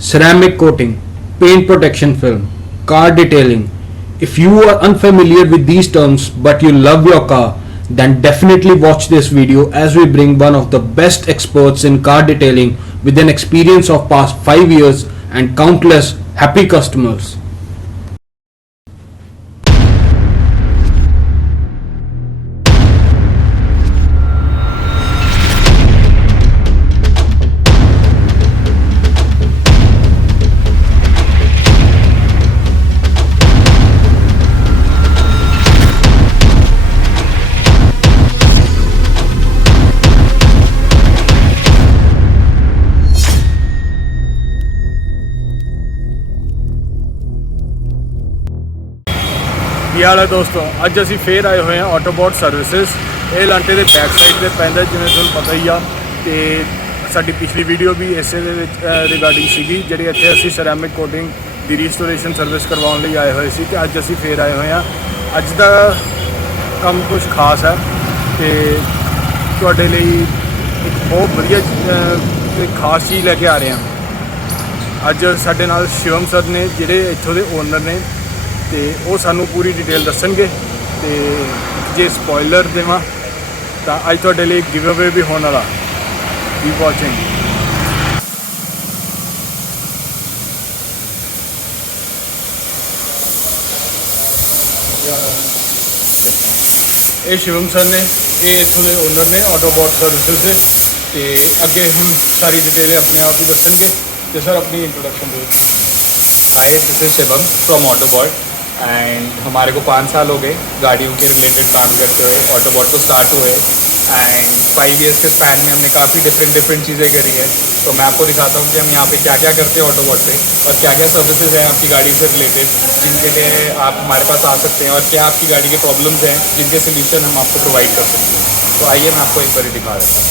ceramic coating, paint protection film, car detailing. If you are unfamiliar with these terms but you love your car, then definitely watch this video as we bring one of the best experts in car detailing with an experience of past 5 years and countless happy customers. ਕੀ ਹਾਲ ਹੈ ਦੋਸਤੋ। ਅੱਜ ਅਸੀਂ ਫੇਰ ਆਏ ਹੋਏ ਹਾਂ ਆਟੋਬੋਟ services. ਇਹ ਲਾਂਟੇ ਦੇ ਬੈਕ ਸਾਈਡ ਤੇ ਪੈਂਦਾ, ਜਿਵੇਂ ਤੁਹਾਨੂੰ ਪਤਾ ਹੀ ਆ। ਤੇ ਸਾਡੀ ਪਿਛਲੀ ਵੀਡੀਓ ਵੀ ਇਸੇ ਦੇ ਵਿੱਚ ਰਿਗਾਰਡਿੰਗ ਸੀਗੀ, ਜਿਹੜੀ ਇੱਥੇ ਅਸੀਂ ਸੈਰਾਮਿਕ ਕੋਟਿੰਗ ਦੀ ਰੀਸਟੋਰੇਸ਼ਨ ਸਰਵਿਸ ਕਰਵਾਉਣ ਲਈ ਆਏ ਹੋਏ ਸੀ। ਤੇ ਅੱਜ ਅਸੀਂ ਫੇਰ ਆਏ ਹੋਏ ਹਾਂ। ਅੱਜ ਦਾ ਕੰਮ ਕੁਝ ਖਾਸ ਹੈ ਤੇ ਤੁਹਾਡੇ ਲਈ ਇੱਕ ਬਹੁਤ ਵਧੀਆ ਖਾਸ ਚੀਜ਼ ਲੈ ਕੇ ਆ ਰਹੇ ਹਾਂ। ਅੱਜ ਸਾਡੇ ਨਾਲ ਸ਼ਿਵਮ ਸਰ ਨੇ, ਜਿਹੜੇ ਇੱਥੋਂ ਦੇ ਓਨਰ ਨੇ, ਤੇ ਉਹ ਸਾਨੂੰ ਪੂਰੀ ਡਿਟੇਲ ਦੱਸਣਗੇ। ਤੇ ਜੇ ਸਪੋਇਲਰ ਦੇਵਾਂ ਤਾਂ ਅੱਜ ਤੁਹਾਡੇ ਲਈ ਗਿਵ ਅਵੇ ਵੀ ਹੋਣ ਵਾਲਾ। Keep watching. ਇਹ ਸ਼ਿਵਮ ਸਰ ਨੇ, ਇਹ ਇੱਥੋਂ ਦੇ ਓਨਰ ਨੇ ਆਟੋਬੋਟ ਸਰਵਿਸਿਜ਼ ਦੇ। ਤੇ ਅੱਗੇ ਹੁਣ ਸਾਰੀ ਡਿਟੇਲ ਆਪਣੇ ਆਪ ਹੀ ਦੱਸਣਗੇ। ਤੇ ਸਰ ਆਪਣੀ इंट्रोडक्शन दो। Hi, this is Shivam from Autobot and हमारे को 5 साल हो गए गाड़ियों के रिलेटेड काम करते हुए। ऑटोबॉट तो स्टार्ट हुए एंड 5 ईयर्स के स्पैन में हमने काफ़ी डिफरेंट चीज़ें करी है। तो मैं आपको दिखाता हूँ कि हम यहाँ पे क्या क्या करते हैं ऑटोबॉट पे, और क्या क्या सर्विसेज हैं आपकी गाड़ी से रिलेटेड, जिनके लिए आप हमारे पास आ सकते हैं, और क्या आपकी गाड़ी के प्रॉब्लम्स हैं जिनके सोल्यूशन हम आपको प्रोवाइड कर सकते हैं। तो आइए मैं आपको एक बार दिखा देता हूँ।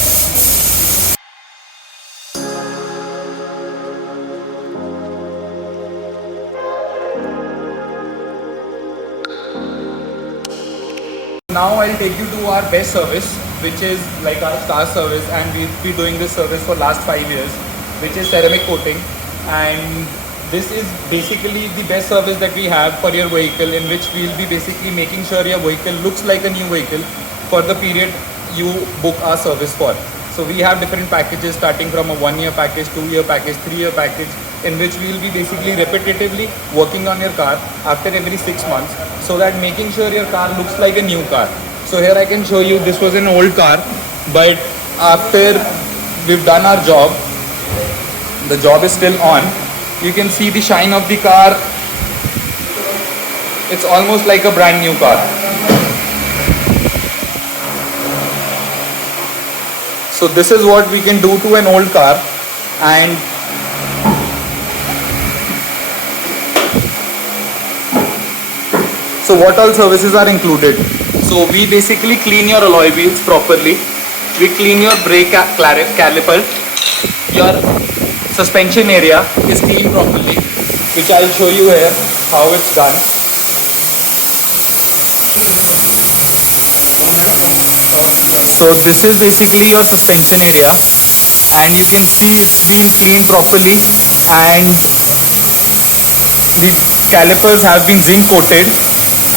Now I'll take you to our best service, which is like our star service, and we've been doing this service for last 5 years, which is ceramic coating. And this is basically the best service that we have for your vehicle, in which we'll be basically making sure your vehicle looks like a new vehicle for the period you book our service for. So we have different packages, starting from a 1-year package, 2-year package, 3-year package, in which we will be basically repetitively working on your car after every 6 months, so that making sure your car looks like a new car. So here I can show you, this was an old car, but after we've done our job, the job is still on. You can see the shine of the car. It's almost like a brand new car. So this is what we can do to an old car. And so what all services are included? So we basically clean your alloy wheels properly. We clean your brake caliper. Your suspension area is cleaned properly, which I'll show you here how it's done. So this is basically your suspension area, and you can see it's been cleaned properly, and the calipers have been zinc coated,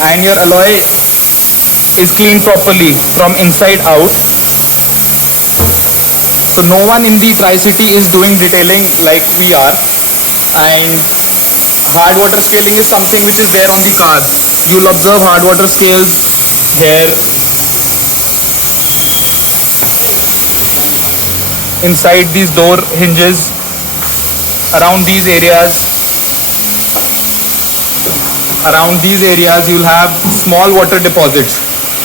and your alloy is cleaned properly from inside out. So no one in the Tri-City is doing detailing like we are. And hard water scaling is something which is there on the car. You'll observe hard water scales here inside these door hinges, around these areas. Around these areas you'll have small water deposits,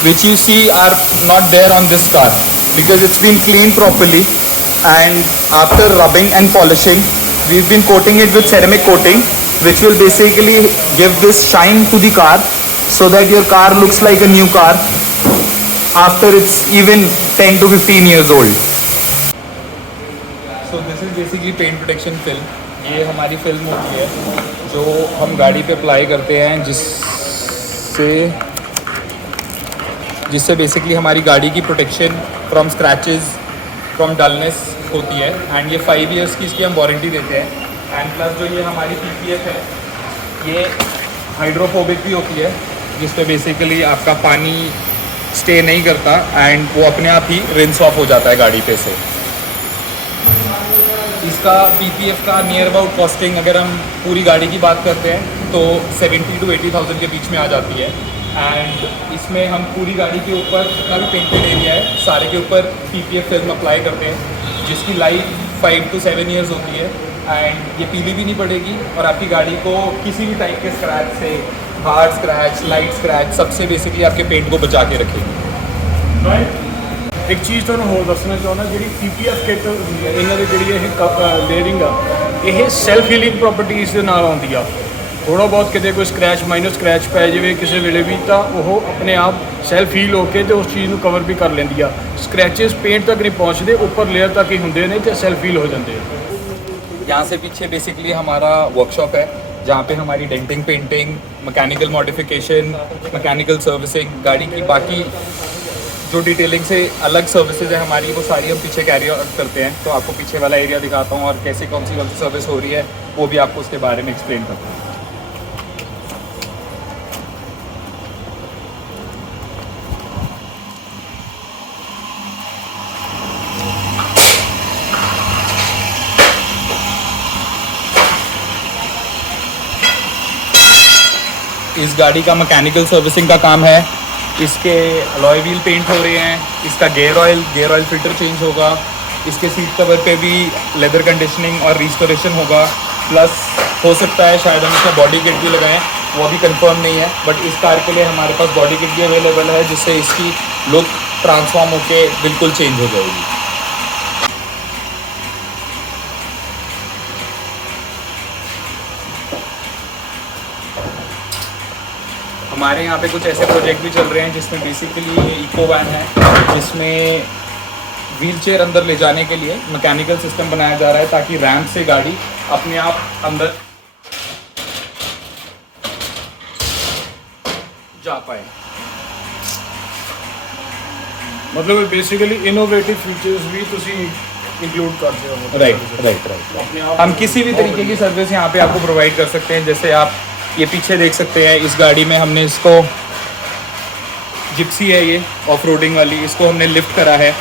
which you see are not there on this car, because it's been cleaned properly. And after rubbing and polishing, we've been coating it with ceramic coating, which will basically give this shine to the car, so that your car looks like a new car after it's even 10 to 15 years old. So this is basically paint protection film. ये हमारी film होती है जो हम गाड़ी पे apply करते हैं, जिससे बेसिकली हमारी गाड़ी की protection from scratches, from dullness होती है। एंड ये 5 इयर्स की इसकी हम वारंटी देते हैं। एंड प्लस जो ये हमारी PPF है ये हाइड्रोफोबिक भी होती है, जिस पे बेसिकली आपका पानी स्टे नहीं करता एंड वो अपने आप ही रिंस ऑफ हो जाता है गाड़ी पे से। इसका PPF का नियर अबाउट कॉस्टिंग अगर हम पूरी गाड़ी की बात करते हैं तो 70 to 80,000 के बीच में आ जाती है। एंड इसमें हम पूरी गाड़ी के ऊपर जितना भी पेंटेड एरिया है सारे के ऊपर PPF फिल्म अप्लाई करते हैं, जिसकी लाइफ 5 to 7 ईयर्स होती है एंड ये पीली भी नहीं पड़ेगी और आपकी गाड़ी को किसी भी टाइप के स्क्रैच से, हार्ड स्क्रैच, लाइट स्क्रैच, सबसे बेसिकली आपके पेंट को बचा के रखेगी। एक चीज़ ਤੁਹਾਨੂੰ ਹੋਰ ਦੱਸਣਾ ਚਾਹੁੰਦਾ, ਜਿਹੜੀ PPF ਕਿੱਟ ਹੁੰਦੀ ਹੈ ਇਹਨਾਂ ਦੀ ਜਿਹੜੀ ਇਹ ਲੇਅਰਿੰਗ ਆ ਇਹ ਸੈਲਫ ਹੀਲਿੰਗ ਪ੍ਰੋਪਰਟੀਜ਼ ਦੇ ਨਾਲ ਆਉਂਦੀ ਆ। ਥੋੜ੍ਹਾ ਬਹੁਤ ਕਿਤੇ ਕੋਈ ਸਕ੍ਰੈਚ ਮਾਈਨਰ ਸਕ੍ਰੈਚ ਪੈ ਜਾਵੇ ਕਿਸੇ ਵੇਲੇ ਵੀ ਤਾਂ ਉਹ ਆਪਣੇ ਆਪ ਸੈਲਫ ਹੀਲ ਹੋ ਕੇ ਤੇ ਉਸ ਚੀਜ਼ ਨੂੰ ਕਵਰ ਵੀ ਕਰ ਲੈਂਦੀ ਆ। ਸਕ੍ਰੈਚਸ ਪੇਂਟ ਤੱਕ ਨਹੀਂ ਪਹੁੰਚਦੇ, ਉੱਪਰ ਲੇਅਰ ਤੱਕ ਹੀ ਹੁੰਦੇ ਨੇ ਤੇ ਸੈਲਫ ਹੀਲ ਹੋ ਜਾਂਦੇ ਆ। यहाँ से पीछे बेसिकली हमारा वर्कशॉप है जहाँ पे हमारी denting, painting, mechanical modification, mechanical servicing, गाड़ी की बाकी जो डिटेलिंग से अलग सर्विसेज है हमारी वो सारी हम पीछे कैरी आउट करते हैं। तो आपको पीछे वाला एरिया दिखाता हूँ और कैसे कौन सी सर्विस हो रही है वो भी आपको उसके बारे में एक्सप्लेन करता हूँ। इस गाड़ी का मैकेनिकल सर्विसिंग का काम है। इसके अलॉय व्हील पेंट हो रहे हैं, इसका गेयर ऑयल फिल्टर चेंज होगा, इसके सीट कवर पे भी लेदर कंडीशनिंग और रिस्टोरेशन होगा। प्लस हो सकता है शायद हम इसमें बॉडी किट भी लगाएं, वो अभी कंफर्म नहीं है, बट इस कार के लिए हमारे पास बॉडी किट भी अवेलेबल है जिससे इसकी लुक ट्रांसफॉर्म होके बिल्कुल चेंज हो जाएगी। हमारे यहाँ पे कुछ ऐसे प्रोजेक्ट भी चल रहे हैं जिसमें बेसिकली ये इको वैन है, जिसमें व्हील चेयर अंदर ले जाने के लिए मैकेनिकल सिस्टम बनाया जा रहा है ताकि रैंप से गाड़ी अपने आप अंदर जा पाए। मतलब बेसिकली इनोवेटिव फीचर्स भी ਤੁਸੀਂ इंक्लूड करते हो। राइट। हम किसी भी तरीके की सर्विस यहाँ पे आपको प्रोवाइड कर सकते हैं। जैसे आप ये पीछे देख सकते हैं, इस गाड़ी में हमने इसको जिप्सी है ये ऑफ रोडिंग वाली, इसको हमने लिफ्ट करा है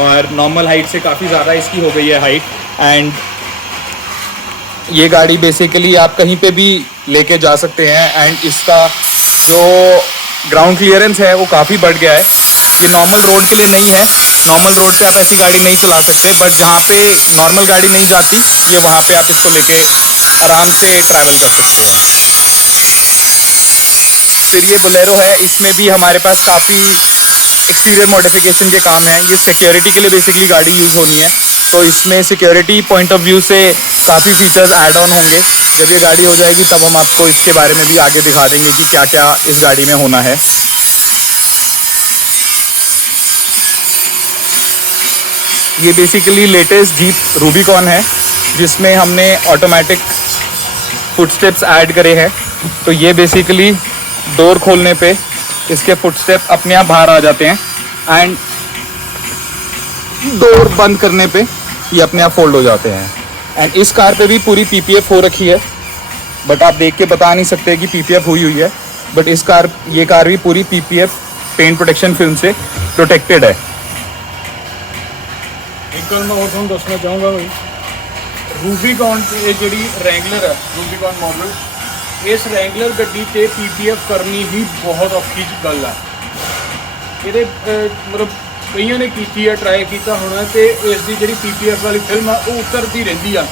और नॉर्मल हाइट से काफ़ी ज़्यादा इसकी हो गई है हाइट। एंड ये गाड़ी बेसिकली आप कहीं पे भी लेके जा सकते हैं एंड इसका जो ग्राउंड क्लियरेंस है वो काफ़ी बढ़ गया है। ये नॉर्मल रोड के लिए नहीं है, नॉर्मल रोड पे आप ऐसी गाड़ी नहीं चला सकते, बट जहाँ पे नॉर्मल गाड़ी नहीं जाती ये वहाँ पे आप इसको लेके आराम से ट्रैवल कर सकते हैं। फिर ये बोलेरो है, इसमें भी हमारे पास काफ़ी एक्सटीरियर मॉडिफिकेशन के काम हैं। ये सिक्योरिटी के लिए बेसिकली गाड़ी यूज़ होनी है, तो इसमें सिक्योरिटी पॉइंट ऑफ व्यू से काफ़ी फीचर्स ऐड ऑन होंगे। जब ये गाड़ी हो जाएगी तब हम आपको इसके बारे में भी आगे दिखा देंगे कि क्या क्या इस गाड़ी में होना है। ये बेसिकली लेटेस्ट जीप रूबिकॉन है जिसमें हमने ऑटोमेटिक फुटस्टेप्स ऐड करे हैं। तो ये बेसिकली डोर खोलने पे इसके फुटस्टेप अपने आप बाहर आ जाते हैं एंड डोर बंद करने पे ये अपने आप फोल्ड हो जाते हैं। एंड इस कार पे भी पूरी PPF हो रखी है, बट आप देख के बता नहीं सकते कि PPF हुई है, बट ये कार भी पूरी PPF पेंट प्रोटेक्शन फिल्म से प्रोटेक्टेड है। एक गल मैं और ਤੁਹਾਨੂੰ ਦੱਸਣਾ ਚਾਹੂੰਗਾ ਬਈ, रूबीकॉन ਤੇ ਜਿਹੜੀ ਰੈਂਗਲਰ ਹੈ, रूबीकॉन मॉडल, इस रैंगलर गड्डी ते PPF करनी भी बहुत औखी गल है। ਇਹਦੇ मतलब ਕਈਆਂ ਨੇ ਕੀਤੀ ਹੈ, ਟਰਾਈ ਕੀਤਾ ਹੋਣਾ, ਤੇ ਇਸ ਦੀ ਜਿਹੜੀ PPF ਵਾਲੀ ਫਿਲਮ ਆ ਉਹ ਉਤਰਦੀ ਰਹਿੰਦੀ ਆ।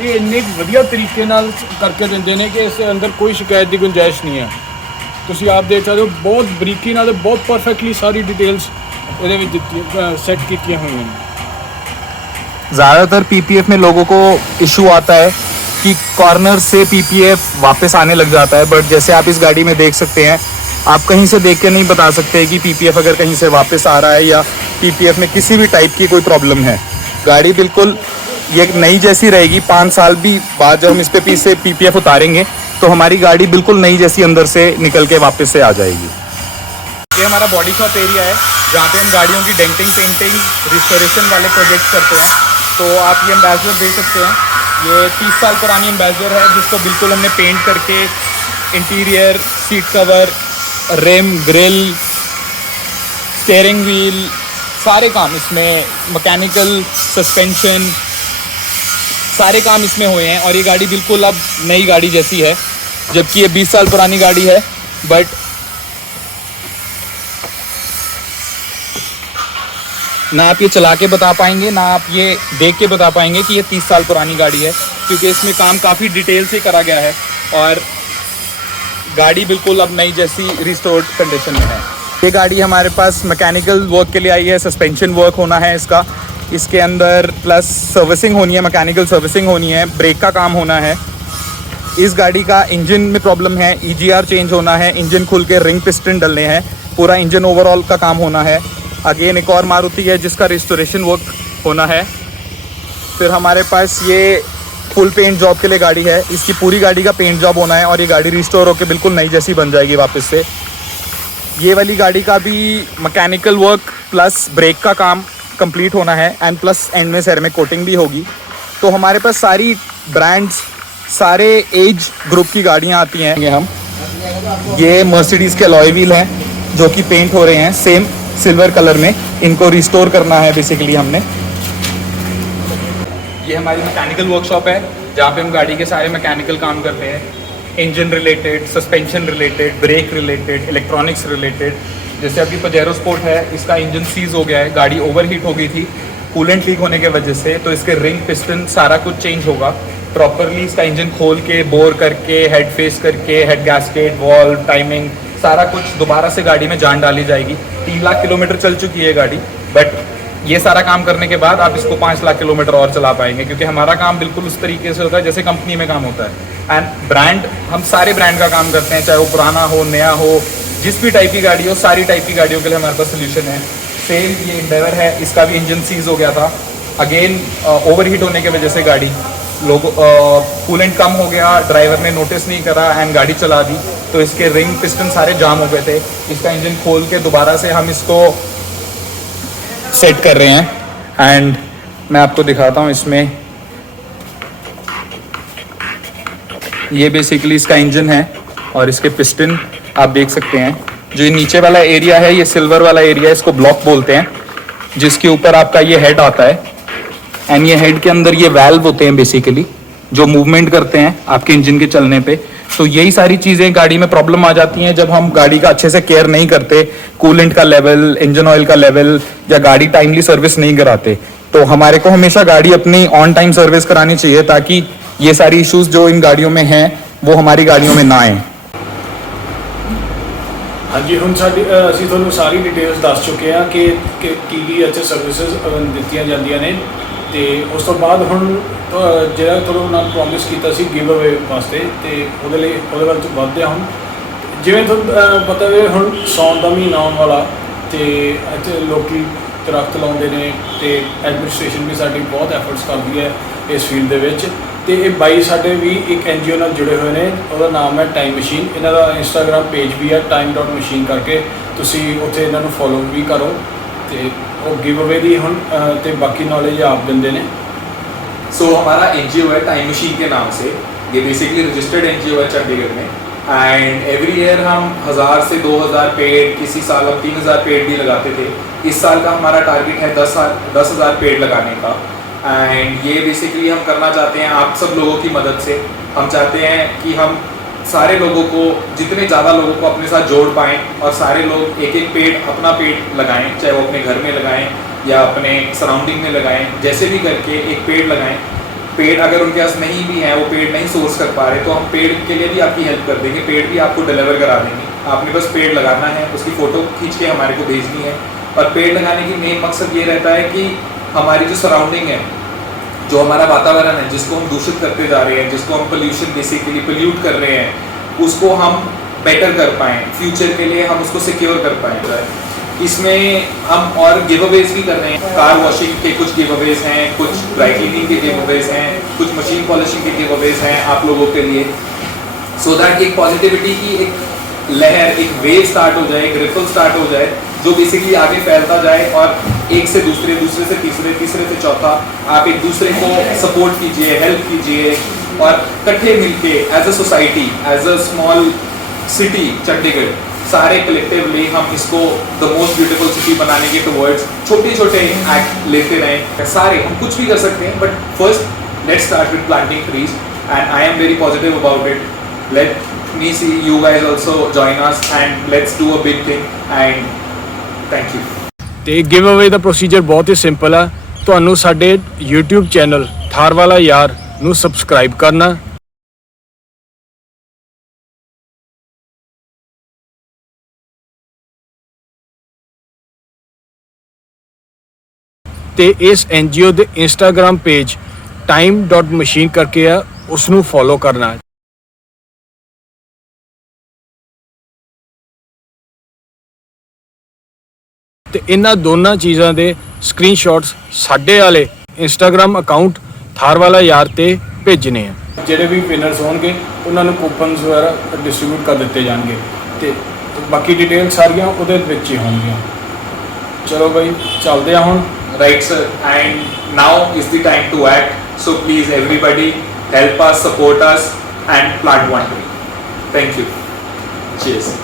ਇਹ ਇੰਨੇ ਵਧੀਆ ਤਰੀਕੇ ਨਾਲ ਕਰਕੇ ਦਿੰਦੇ ਨੇ ਕਿ ਇਸ ਦੇ ਅੰਦਰ ਕੋਈ ਸ਼ਿਕਾਇਤ ਦੀ ਗੁੰਜਾਇਸ਼ ਨਹੀਂ ਹੈ। ਤੁਸੀਂ ਆਪ ਦੇਖ ਸਕਦੇ ਹੋ, ਬਹੁਤ ਬਰੀਕੀ ਨਾਲ ਬਹੁਤ ਪਰਫੈਕਟਲੀ ਸਾਰੀ डिटेल्स ਇਹਦੇ ਵਿੱਚ ਦਿੱਤੀਆਂ ਸੈੱਟ ਕੀਤੀਆਂ ਹੋਈਆਂ ਨੇ। ज़्यादातर PPF में लोगों को इशू आता है कि कॉर्नर से PPF वापस आने लग जाता है, बट जैसे आप इस गाड़ी में देख सकते हैं, आप कहीं से देख के नहीं बता सकते कि PPF अगर कहीं से वापस आ रहा है या PPF में किसी भी टाइप की कोई प्रॉब्लम है। गाड़ी बिल्कुल ये नई जैसी रहेगी। 5 साल भी बाद जब हम इस पे पीछे PPF उतारेंगे तो हमारी गाड़ी बिल्कुल नई जैसी अंदर से निकल के वापस से आ जाएगी। ये हमारा बॉडी शॉप एरिया है जहाँ पे हम गाड़ियों की डेंटिंग, पेंटिंग, रिस्टोरेशन वाले प्रोजेक्ट्स करते हैं। तो आप ये एम्बेसडर देख सकते हैं, ये 30 साल पुरानी एम्बेसडर है जिसको बिल्कुल हमने पेंट करके interior, seat cover, rim, grill, steering wheel, सारे काम इसमें, मैकेनिकल, सस्पेंशन, सारे काम इसमें हुए हैं। और ये गाड़ी बिल्कुल अब नई गाड़ी जैसी है, जबकि ये 20 साल पुरानी गाड़ी है। बट ना आप ये चला के बता पाएंगे, ना आप ये देख के बता पाएंगे कि ये 30 साल पुरानी गाड़ी है, क्योंकि इसमें काम काफ़ी डिटेल से करा गया है और गाड़ी बिल्कुल अब नई जैसी रिस्टोर्ड कंडीशन में है। ये गाड़ी हमारे पास मैकेनिकल वर्क के लिए आई है, सस्पेंशन वर्क होना है इसका, इसके अंदर प्लस सर्विसिंग होनी है, मैकेनिकल सर्विसिंग होनी है, ब्रेक का काम होना है। इस गाड़ी का इंजन में प्रॉब्लम है, EGR चेंज होना है, इंजन खुल के रिंग पिस्टन डलने हैं, पूरा इंजन ओवरऑल का काम होना है। अगेन एक और मारुति है जिसका रिस्टोरेशन वर्क होना है। फिर हमारे पास ये फुल पेंट जॉब के लिए गाड़ी है, इसकी पूरी गाड़ी का पेंट जॉब होना है और ये गाड़ी रिस्टोर होकर बिल्कुल नई जैसी बन जाएगी वापस से। ये वाली गाड़ी का भी मैकेनिकल वर्क प्लस ब्रेक का काम कंप्लीट होना है एंड प्लस एंड में सेरेमिक कोटिंग भी होगी। तो हमारे पास सारी ब्रांड्स, सारे एज ग्रुप की गाड़ियाँ आती हैं। हम ये मर्सिडीज़ के अलॉय व्हील हैं जो कि पेंट हो रहे हैं सेम सिल्वर कलर में, इनको रिस्टोर करना है बेसिकली हमने। ये हमारी मैकेनिकल वर्कशॉप है जहाँ पे हम गाड़ी के सारे मैकेनिकल काम करते हैं, engine related, suspension related, brake related, electronics related. जैसे अभी पजेरो स्पोर्ट है, इसका इंजन सीज हो गया है, गाड़ी ओवरहीट हो गई थी कूलेंट लीक होने के वजह से, तो इसके रिंग पिस्टन सारा कुछ चेंज होगा प्रॉपरली। इसका इंजन खोल के, बोर करके, हेड फेस करके, हेड गैस्केट, वॉल्व, टाइमिंग, सारा कुछ दोबारा से गाड़ी में जान डाली जाएगी। 3 लाख किलोमीटर चल चुकी है गाड़ी, बट ये सारा काम करने के बाद आप इसको 5 लाख किलोमीटर और चला पाएंगे, क्योंकि हमारा काम बिल्कुल उस तरीके से होता है जैसे कंपनी में काम होता है। एंड ब्रांड, हम सारे ब्रांड का काम करते हैं, चाहे वो पुराना हो, नया हो, जिस भी टाइप की गाड़ी हो, सारी टाइप की गाड़ियों के लिए हमारे पास सोल्यूशन है। सेम ये इंडेवर है, इसका भी इंजन सीज हो गया था, अगेन ओवरहीट होने की वजह से गाड़ी कूलेंट कम हो गया, ड्राइवर ने नोटिस नहीं करा एंड गाड़ी चला दी, तो इसके रिंग पिस्टन सारे जाम हो गए थे। इसका इंजन खोल के दोबारा से हम इसको सेट कर रहे हैं एंड मैं आपको दिखाता हूँ। इसमें ये बेसिकली इसका इंजन है और इसके पिस्टन आप देख सकते हैं। जो ये नीचे वाला एरिया है, ये सिल्वर वाला एरिया है, इसको ब्लॉक बोलते हैं, जिसके ऊपर आपका ये हेड आता है एंड ये हेड के अंदर ये वाल्व होते हैं बेसिकली, जो मूवमेंट करते हैं आपके इंजन के चलने पे। तो यही सारी चीज़ें गाड़ी में प्रॉब्लम आ जाती हैं जब हम गाड़ी का अच्छे से केयर नहीं करते, कूलेंट का लेवल, इंजन ऑयल का लेवल, या गाड़ी टाइमली सर्विस नहीं कराते। तो हमारे को हमेशा गाड़ी अपनी ऑन टाइम सर्विस करानी चाहिए ताकि ये सारी इश्यूज जो इन गाड़ियों में हैं वो हमारी गाड़ियों में ना आए। हाँ जी, हम ਅਸੀਂ ਤੁਹਾਨੂੰ ਸਾਰੀ डिटेल्स दस चुके हैं कि ਕੀ ਇੱਥੇ ਸਰਵਿਸਿਜ਼ ਦਿੱਤੀਆਂ ਜਾਂਦੀਆਂ ਨੇ। ਤੇ ਉਸ ਤੋਂ ਬਾਅਦ ਹੁਣ ਜਿਹੜਾ ਤੁਹਾਨੂੰ ਨਾਲ ਪ੍ਰੋਮਿਸ ਕੀਤਾ ਸੀ ਗਿਵ ਅਵੇ ਵਾਸਤੇ, ਤੇ ਉਹਦੇ ਵੱਲ ਤੋਂ ਵੱਧਦੇ ਹਾਂ ਹੁਣ। ਜਿਵੇਂ ਤੁਹਾਨੂੰ ਪਤਾ ਹੈ ਹੁਣ ਸੌਣ ਦਾ ਮਹੀਨਾ ਆਉਣ ਵਾਲਾ, ਤੇ ਇੱਥੇ ਲੋਕੀ ਦਰਖਤ ਲਾਉਂਦੇ ਨੇ, ਤੇ ਐਡਮਿਨਿਸਟ੍ਰੇਸ਼ਨ ਵੀ ਸਾਡੀ ਬਹੁਤ ਐਫਰਟਸ ਕਰਦੀ ਹੈ ਇਸ ਫੀਲਡ ਦੇ ਵਿੱਚ। ਤੇ ਇਹ ਬਾਈ ਸਾਡੇ ਵੀ ਇੱਕ NGO ਨਾਲ ਜੁੜੇ ਹੋਏ ਨੇ, ਉਹਦਾ ਨਾਮ ਹੈ ਟਾਈਮ ਮਸ਼ੀਨ। ਇਹਨਾਂ ਦਾ ਇੰਸਟਾਗ੍ਰਾਮ ਪੇਜ ਵੀ ਹੈ time.machine ਕਰਕੇ, ਤੁਸੀਂ ਉੱਥੇ ਇਹਨਾਂ ਨੂੰ ਫੋਲੋ ਵੀ ਕਰੋ। ਤੇ ਉਹ गिव अवे ਦੀ ਹੁਣ ਤੇ ਬਾਕੀ नॉलेज आप ਦਿੰਦੇ ने। सो हमारा NGO है टाइम मशीन के नाम से, ये बेसिकली रजिस्टर्ड NGO है चंडीगढ़ में एंड एवरी ईयर हम 1000 से 2000 पेड़, किसी साल हम 3000 पेड़ भी लगाते थे। इस साल का हमारा टारगेट है 10,000 पेड़ लगाने का एंड ये बेसिकली हम करना चाहते हैं आप सब लोगों की मदद से। हम चाहते हैं कि हम सारे लोगों को, जितने ज़्यादा लोगों को अपने साथ जोड़ पाएँ और सारे लोग एक एक पेड़, अपना पेड़ लगाएं, चाहे वो अपने घर में लगाएं या अपने सराउंडिंग में लगाएं, जैसे भी करके एक पेड़ लगाएं। पेड़ अगर उनके पास नहीं भी हैं, वो पेड़ नहीं सोर्स कर पा रहे, तो हम पेड़ के लिए भी आपकी हेल्प कर देंगे, पेड़ भी आपको डिलीवर करा देंगे। आपने बस पेड़ लगाना है, उसकी फ़ोटो खींच के हमारे को भेजनी है। और पेड़ लगाने की मेन मकसद ये रहता है कि हमारी जो सराउंडिंग है, जो हमारा वातावरण है, जिसको हम दूषित करते जा रहे हैं, जिसको हम पोल्यूशन बेसिकली पोल्यूट कर रहे हैं, उसको हम बेटर कर पाएँ, फ्यूचर के लिए हम उसको सिक्योर कर पाएँ। इसमें हम और गिव अवेज भी कर रहे हैं, कार वॉशिंग के कुछ गिव अवेज हैं, कुछ ड्राई क्लीनिंग के गिव अवेज हैं, कुछ मशीन पॉलिशिंग के गिव अवेज हैं आप लोगों के लिए, सो दैट एक पॉजिटिविटी की एक लहर, एक वेव स्टार्ट हो जाए, एक रिपल स्टार्ट हो जाए, जो बेसिकली आगे फैलता जाए और एक से दूसरे, दूसरे से तीसरे, तीसरे से चौथा, आप एक दूसरे को सपोर्ट कीजिए, हेल्प कीजिए और इकट्ठे मिलके as a society, as a small city Chandigarh, सारे कलेक्टिवली हम इसको द मोस्ट ब्यूटीफुल सिटी बनाने के टुवर्ड्स छोटे छोटे एक्ट लेते रहें। सारे हम कुछ भी कर सकते हैं, but first let's start with planting trees and I am very positive about it. Let me see you guys also join us and let's do a big thing and thank you। ਤੇ give ਅਵੇ ਦਾ procedure ਬਹੁਤ ਹੀ simple ਆ। ਤੁਹਾਨੂੰ ਸਾਡੇ YouTube channel Thar ਵਾਲਾ ਯਾਰ ਨੂੰ subscribe ਕਰਨਾ, ਤੇ ਇਸ NGO ਦੇ Instagram ਪੇਜ time.machine ਕਰਕੇ ਆ ਉਸ ਨੂੰ ਫੋਲੋ ਕਰਨਾ। ਤੇ ਇਹਨਾਂ ਦੋਨਾਂ ਚੀਜ਼ਾਂ ਦੇ ਸਕਰੀਨਸ਼ਾਟਸ ਸਾਡੇ ਵਾਲੇ ਇੰਸਟਾਗ੍ਰam ਅਕਾਊਂਟ ਥਾਰ ਵਾਲਾ ਯਾਰ ਤੇ ਭੇਜਣੇ ਆ। ਜਿਹੜੇ ਵੀ ਵਿਨਰਸ ਹੋਣਗੇ ਉਹਨਾਂ ਨੂੰ ਕੂਪਨਸ ਵਗੈਰਾ ਡਿਸਟ੍ਰੀਬਿਊਟ ਕਰ ਦਿੱਤੇ ਜਾਣਗੇ ਤੇ ਬਾਕੀ ਡਿਟੇਲ ਸਾਰੀਆਂ ਉਹਦੇ ਵਿੱਚ ਹੀ ਹੋਣਗੀਆਂ। ਚਲੋ ਬਾਈ ਚੱਲਦੇ ਆ ਹੁਣ। Right sir, and now is the time to act, so please everybody help us, support us and plant one tree. Thank you. Cheers.